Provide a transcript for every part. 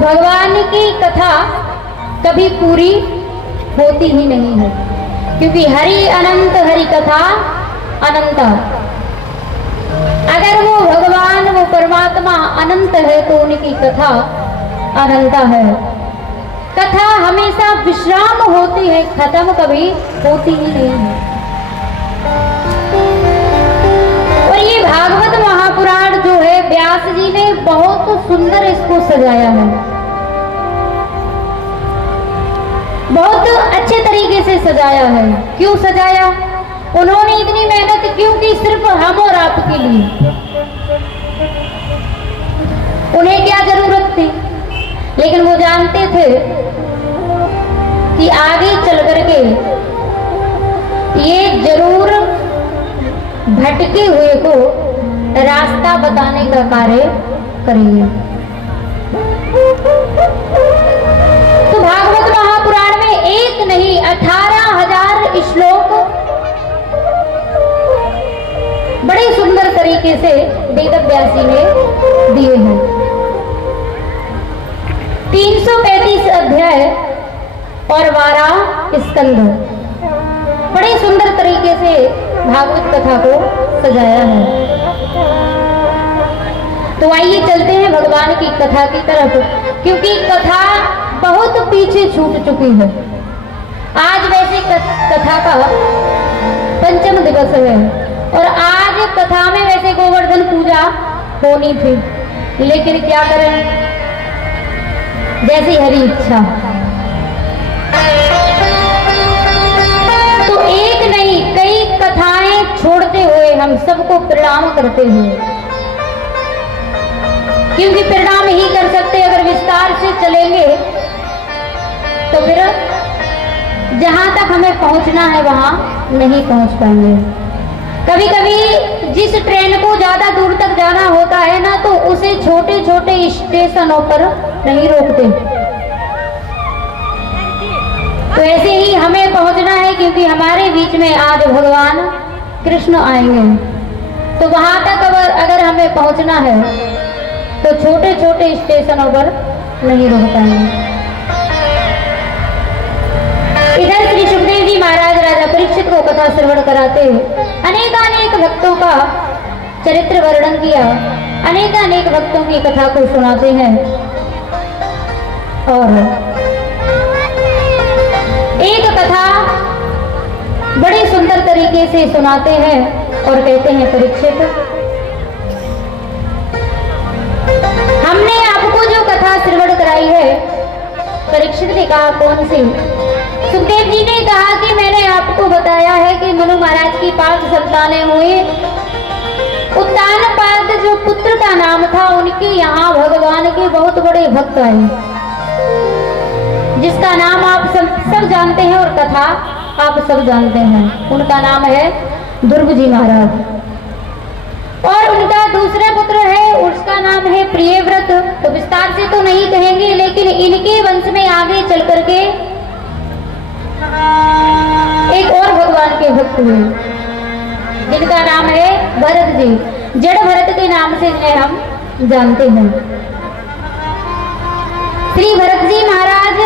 भगवान की कथा कभी पूरी होती ही नहीं है, क्योंकि हरि अनंत, हरि कथा अनंत। अगर वो भगवान, वो परमात्मा अनंत है तो उनकी कथा अनंत है। कथा हमेशा विश्राम होती है, खत्म कभी होती ही नहीं है। और ये भागवत महापुराण जो है, व्यास जी ने बहुत सुंदर इसको सजाया है, बहुत अच्छे तरीके से सजाया है। क्यों सजाया? उन्होंने इतनी मेहनत क्यों की? सिर्फ हम और आपके लिए। उन्हें क्या जरूरत थी? लेकिन वो जानते थे कि आगे चल करके ये जरूर भटके हुए को रास्ता बताने का कार्य करेंगे। तो भागवत महापुराण में एक नहीं 18,000 श्लोक बड़े सुंदर तरीके से वेद व्यास जी ने दिए हैं। 335 अध्याय और 12 स्कंद, बड़े सुंदर तरीके से भागवत कथा को सजाया है। तो आइए चलते हैं भगवान की कथा की तरफ, क्योंकि कथा बहुत पीछे छूट चुकी है। आज वैसे कथा का पंचम दिवस है और आज कथा में वैसे गोवर्धन पूजा होनी थी, लेकिन क्या करें, जैसी हरी इच्छा। तो एक नहीं कई कथाएं छोड़ते हुए हम सबको प्रणाम करते हुए, क्योंकि प्रणाम ही कर सकते, अगर विस्तार से चलेंगे तो फिर जहां तक हमें पहुंचना है वहां नहीं पहुंच पाएंगे। कभी कभी जिस ट्रेन को ज्यादा दूर तक जाना होता है ना, तो उसे छोटे छोटे स्टेशनों पर नहीं रोकते। तो ऐसे ही हमें पहुंचना है, क्योंकि हमारे बीच में आज भगवान कृष्ण आएंगे। तो वहां तक अगर हमें पहुंचना है तो छोटे छोटे स्टेशनों पर नहीं रोक पाएंगे। इधर श्री सुखदेव जी महाराज राजा परीक्षित को कथा श्रवण कराते अनेक भक्तों का चरित्र वर्णन किया, अनेक भक्तों की कथा को सुनाते हैं और एक कथा बड़े सुंदर तरीके से सुनाते हैं और कहते हैं, परीक्षित, हमने आपको जो कथा श्रवण कराई है, परीक्षित ने कहा, कौन सी? सुखदेव जी ने कहा कि मैंने आपको बताया है कि मनु महाराज की 5 संतानें हुई। उत्तानपाद जो पुत्र का नाम था, उनके यहाँ भगवान के बहुत बड़े भक्त आए, जिसका नाम आप सब जानते हैं और कथा आप सब जानते हैं। उनका नाम है ध्रुव जी महाराज, और उनका दूसरा पुत्र है, उसका नाम है प्रियव्रत। तो विस्तार से तो नहीं कहेंगे, लेकिन इनके वंश में आगे चल करके एक और भगवान के भक्त हुए, जिनका नाम है भरत जी। जड़ भरत के नाम से जिन्हें हम जानते हैं। श्री भरत जी महाराज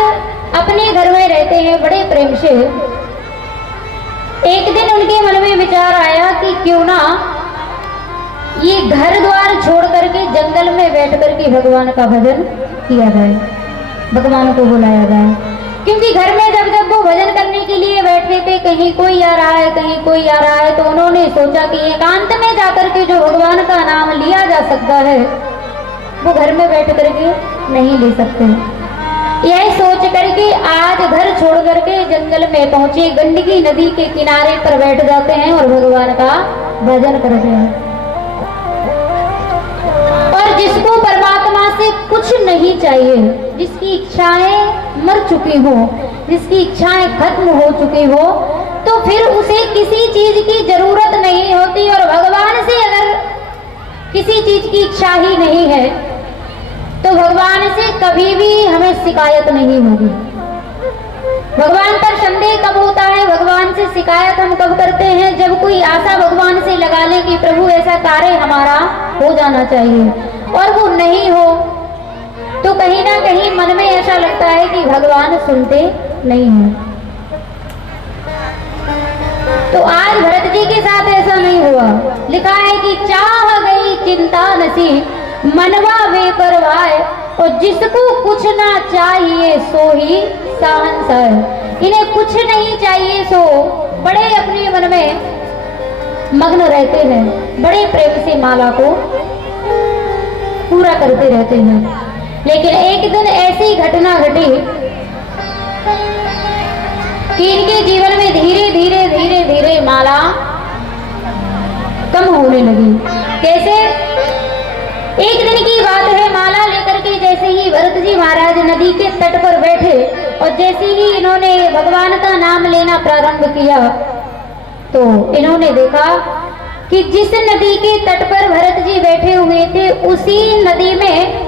अपने घर में रहते हैं बड़े प्रेम से। एक दिन उनके मन में विचार आया कि क्यों ना ये घर द्वार छोड़ करके जंगल में बैठ करके भगवान का भजन किया जाए, भगवान को बुलाया जाए। क्योंकि घर में जब वो भजन करने के लिए बैठे थे, कहीं कोई आ रहा है, कहीं कोई आ रहा है, तो उन्होंने सोचा कि एकांत में जाकर के जो भगवान का नाम लिया जा सकता है, वो घर में बैठ करके नहीं ले सकते। यह सोच करके आज घर छोड़ करके जंगल में पहुंचे, गंडकी नदी के किनारे पर बैठ जाते हैं और भगवान का भजन करते हैं। और जिसको परमात्मा से कुछ नहीं चाहिए, जिसकी इच्छाएं मर चुकी हो, जिसकी इच्छाएं खत्म हो चुकी हो, तो फिर उसे किसी चीज की जरूरत नहीं होती। और भगवान से अगर किसी चीज की इच्छा ही नहीं है, तो भगवान से कभी भी हमें शिकायत नहीं होगी। भगवान पर संदेह कब होता है, भगवान से शिकायत हम कब करते हैं, जब कोई आशा भगवान से लगा ले कि प्रभु ऐसा कार्य हमारा हो जाना चाहिए, और वो नहीं हो, तो कहीं ना कहीं मन में ऐसा लगता है कि भगवान सुनते नहीं हैं। तो आज भरत जी के साथ ऐसा नहीं हुआ। लिखा है कि चाह गई चिंता नसी मनवा वे परवाए, और जिसको कुछ ना चाहिए सो ही शहंशाह। इन्हें कुछ नहीं चाहिए सो बड़े अपने मन में मग्न रहते हैं, बड़े प्रेम से माला को पूरा करते रहते हैं। लेकिन एक दिन ऐसी घटना घटी कि इनके जीवन में धीरे धीरे धीरे धीरे माला कम होने लगी। कैसे? एक दिन की बात है, माला लेकर के जैसे ही भरत जी महाराज नदी के तट पर बैठे और जैसे ही इन्होंने भगवान का नाम लेना प्रारंभ किया तो इन्होंने देखा कि जिस नदी के तट पर भरत जी बैठे हुए थे उसी नदी में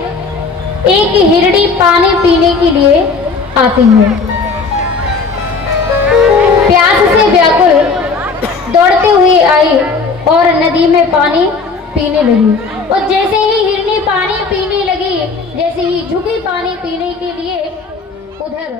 एक हिरणी पानी पीने के लिए आती है। प्यास से व्याकुल दौड़ते हुए आई और नदी में पानी पीने लगी। और जैसे ही हिरनी पानी पीने लगी, जैसे ही झुकी पानी पीने के लिए, उधर